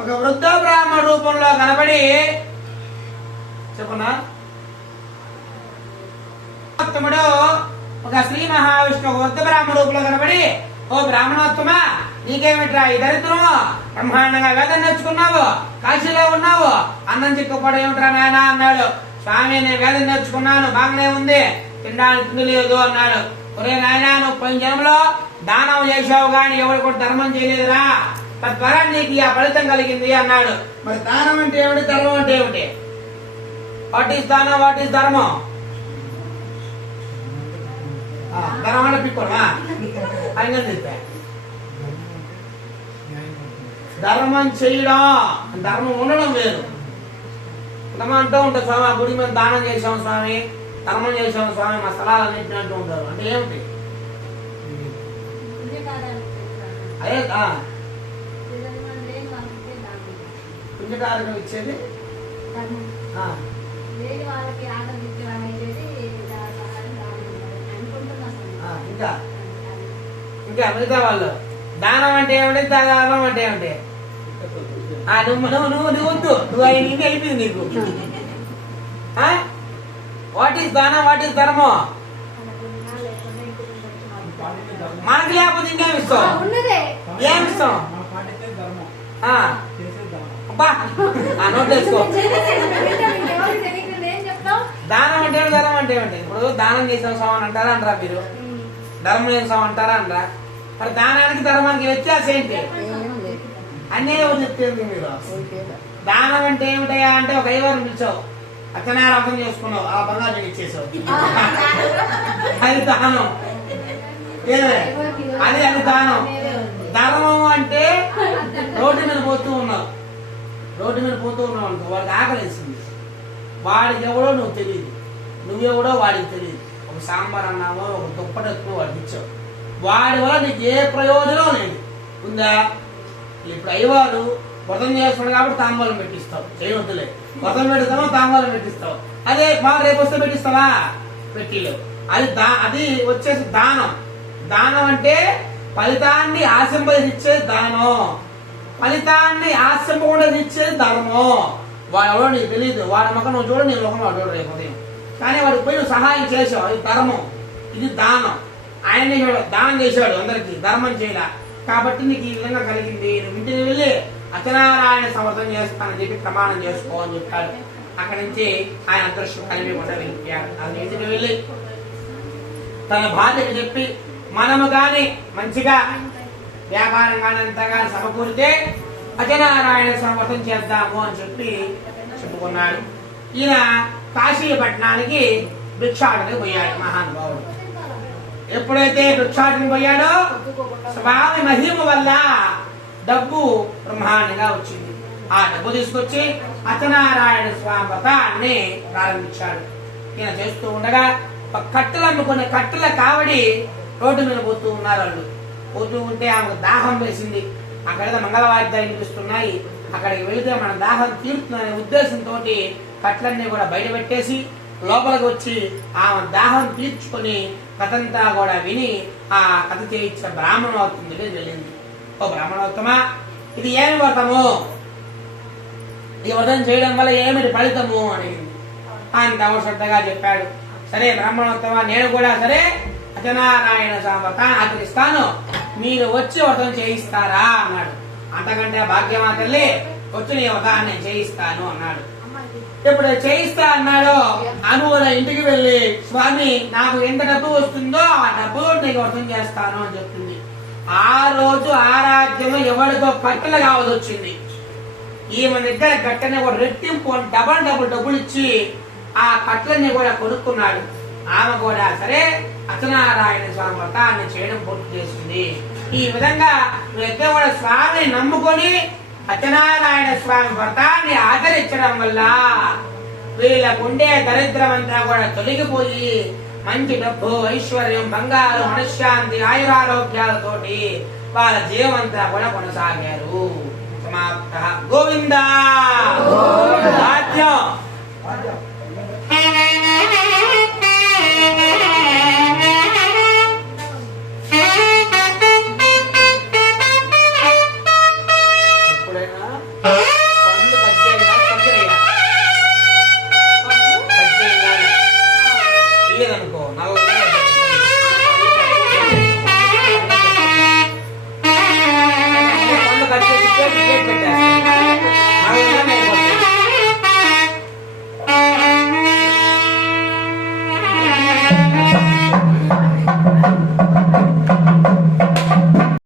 ఒక వృద్ధ బ్రాహ్మణ రూపంలో కనబడి చెప్పున్నా ఉత్తముడు ఒక శ్రీ మహావిష్ణు వృద్ధ బ్రాహ్మణ రూపంలో కనబడి, ఓ బ్రాహ్మణోత్తమా, నీకేమిట్రా ఈ దరిద్రం? బ్రహ్మాండంగా వేదం నేర్చుకున్నావు, కాశీలో ఉన్నావు, అన్నం చిక్కుపోవడం ఏమిట్రా నాయన అన్నాడు. స్వామి, నేను వేదం నేర్చుకున్నాను, బాగానే ఉంది, తినడానికి తిండి లేదు అన్నాడు. ఒరే నాయన, నువ్వు పోయిన జన్మలో దానం చేసావు గాని ఎవరు కూడా ధర్మం చేయలేదురా, తద్వారా నీకు ఆ ఫలితం కలిగింది అన్నాడు. మరి దానం అంటే ఏమిటి, ధర్మం అంటే ఏమిటి? వాట్ ఈస్ దానం, వాట్ ఈస్ ధర్మం? ధర్మం అంటే పిక్కోవడమా? అని చెప్పా. ధర్మం చేయడం, ధర్మం ఉండడం వేరు. ధర్మం అంటూ ఉంటారు, స్వామి ఆ గుడి మీద దానం చేసాము స్వామి, ధర్మం చేసాము స్వామి, మా స్థలాలన్నింటినీ అంటూ ఉంటారు. అంటే ఏమిటి? అదే పుణ్యకారకం ఇచ్చేది ఇంకా ఇంకా మిగతా వాళ్ళు దానం అంటే ఏమిటి, ధర్మం అంటే ఏమిటి? నువ్వు వద్దు, నువ్వు అయిపోయింది నీకు. వాట్ ఈస్ దానం, వాట్ ఈస్ ధర్మం? మనకి లేకపోతే ఇంకేం ఇస్తాం? ఏం ఇస్తాం? అబ్బా నోట్ వేసుకో. దానం అంటే ధర్మం అంటే ఏమిటి? ఇప్పుడు దానం చేసిన స్వామి అంటారా అనరా మీరు? ధర్మం చేసిన స్వామి అంటారా అనరా? మరి దానానికి ధర్మానికి వ్యత్యాసం ఏంటి అన్నీ చెప్తుంది మీరు. దానం అంటే ఏమిటయా అంటే, ఒక ఐవారం పిలిచావు, అచ్చనారు అర్థం చేసుకున్నావు, ఆ బంగారు ఇచ్చేసావు, అది దానం. అది దానం. ధర్మం అంటే రోడ్డు మీద పోతూ ఉన్నావు, అనుకో, వాడికి ఆకలిసింది, వాడికి ఎవడో నువ్వు తెలియదు, నువ్వెవడో వాడికి తెలియదు. ఒక సాంబార్ అన్నావో, ఒక దుప్పటెత్తుకో వాడికి ఇచ్చావు, వాడి వల్ల నీకు ఏ ప్రయోజనం లేదు, ఉందా? ఇప్పుడు అయ్యవారు వ్రతం చేస్తున్నాడు కాబట్టి తాంబూలం పెట్టిస్తావు, చేయవద్దులే, వ్రతం పెడతామో తాంబూలం పెట్టిస్తావు. అదే మా రేపు వస్తే పెట్టిస్తావా? పెట్టిలేవు. అది వచ్చేసి దానం. దానం అంటే ఫలితాన్ని ఆశింపదిచ్చేది దానం, ఫలితాన్ని ఆశింపకుండా ఇచ్చేది ధర్మం. వాడు ఎవడో నీకు తెలియదు, వాడి ముఖం నువ్వు చూడ, నీ ముఖం వాడు చూడ రేపు ఉదయం, కానీ వాడికి పోయి నువ్వు సహాయం చేసావు, అది ధర్మం, ఇది దానం. ఆయన్ని దానం చేశాడు అందరికి, ధర్మం చేయలే కాబట్టి నీకు ఈ విధంగా కలిగింది. నువ్వు ఇంటికి వెళ్ళి అచ్చనారాయణ సమర్థం చేస్తానని చెప్పి ప్రమాణం చేసుకో అని చెప్పాడు. అక్కడి నుంచి ఆయన అదృష్టం కలిగి కూడా వెళ్ళిపోయాడు. అది ఇంటికి వెళ్ళి తన భార్యకు చెప్పి, మనము గాని మంచిగా వ్యాపారం కానీ అంతా కానీ సమకూరితే అచ్చనారాయణ సమర్థం చేద్దాము అని చెప్పి చెప్పుకున్నాడు. ఈయన కాశీపట్నానికి భిక్షాటనకి పోయాడు మహానుభావుడు. ఎప్పుడైతే భిక్షాటనకి పోయాడో స్వామి మహిమ వల్ల డబ్బు బ్రహ్మాండంగా వచ్చింది. ఆ డబ్బు తీసుకొచ్చి అచ్చనారాయణ స్వామి వ్రతాన్ని ప్రారంభించాడు. ఈయన చేస్తూ ఉండగా కట్టెలు అమ్ముకునే కట్టెల కావడి రోడ్డు మీద పోతూ ఉన్నారు. వాళ్ళు పోతూ ఉంటే ఆమెకు దాహం వేసింది. అక్కడేదో మంగళవాద్యాలు వినిపిస్తున్నాయి, అక్కడికి వెళితే మన దాహం తీరుతుందనే ఉద్దేశంతో కట్టెలన్నీ కూడా బయట పెట్టేసి లోపలికి వచ్చి ఆమె దాహం తీర్చుకొని కథంతా కూడా విని ఆ కథ చేయించిన బ్రాహ్మణోత్తమ దగ్గర వెళ్ళింది. ఓ బ్రాహ్మణోత్తమ, ఇది ఏమి వ్రతము, ఈ వ్రతం చేయడం వల్ల ఏమిటి ఫలితము అడిగింది. అంత శ్రద్ధగా చెప్పాడు. సరే బ్రాహ్మణోత్తమ, నేను కూడా సరే అచ్చనారాయణ వ్రతాన్ని ఆచరిస్తాను, మీరు వచ్చి వ్రతం చేయిస్తారా అన్నాడు. అంతకంటే భాగ్యమా తల్లి, వచ్చి నీ వ్రతాన్ని నేను చేయిస్తాను అన్నాడు. ఎప్పుడు చేయిస్తా అన్నాడో అనువుల ఇంటికి వెళ్ళి, స్వామి నాకు ఎంత డబ్బు వస్తుందో ఆ డబ్బు నీకు వ్రతం చేస్తాను అని చెప్తుంది. ఆ రోజు ఆరాధ్యము ఎవరికో కట్టెలు కావాల్సి వచ్చింది. ఈమె దగ్గర కట్టెని కూడా రెట్టింపు డబల్ డబ్బులు ఇచ్చి ఆ కట్టెలని కూడా కొనుక్కున్నాడు. ఆమె కూడా సరే అచ్చనారాయణ స్వామి వ్రతాన్ని చేయడం పూర్తి చేసింది. ఈ విధంగా వీళ్ళిద్దరూ కూడా స్వామిని నమ్ముకొని అచ్చనారాయణ స్వామి వ్రతాన్ని ఆచరించడం వల్ల వీళ్ళకు ఉండే దరిద్రం అంతా కూడా తొలగిపోయి మంచి డబ్బు, ఐశ్వర్యం, బంగారు, మనశ్శాంతి, ఆయురారోగ్యాలతోటి వాళ్ళ జీవమంతా కూడా కొనసాగారు. సమాప్త. గోవిందా.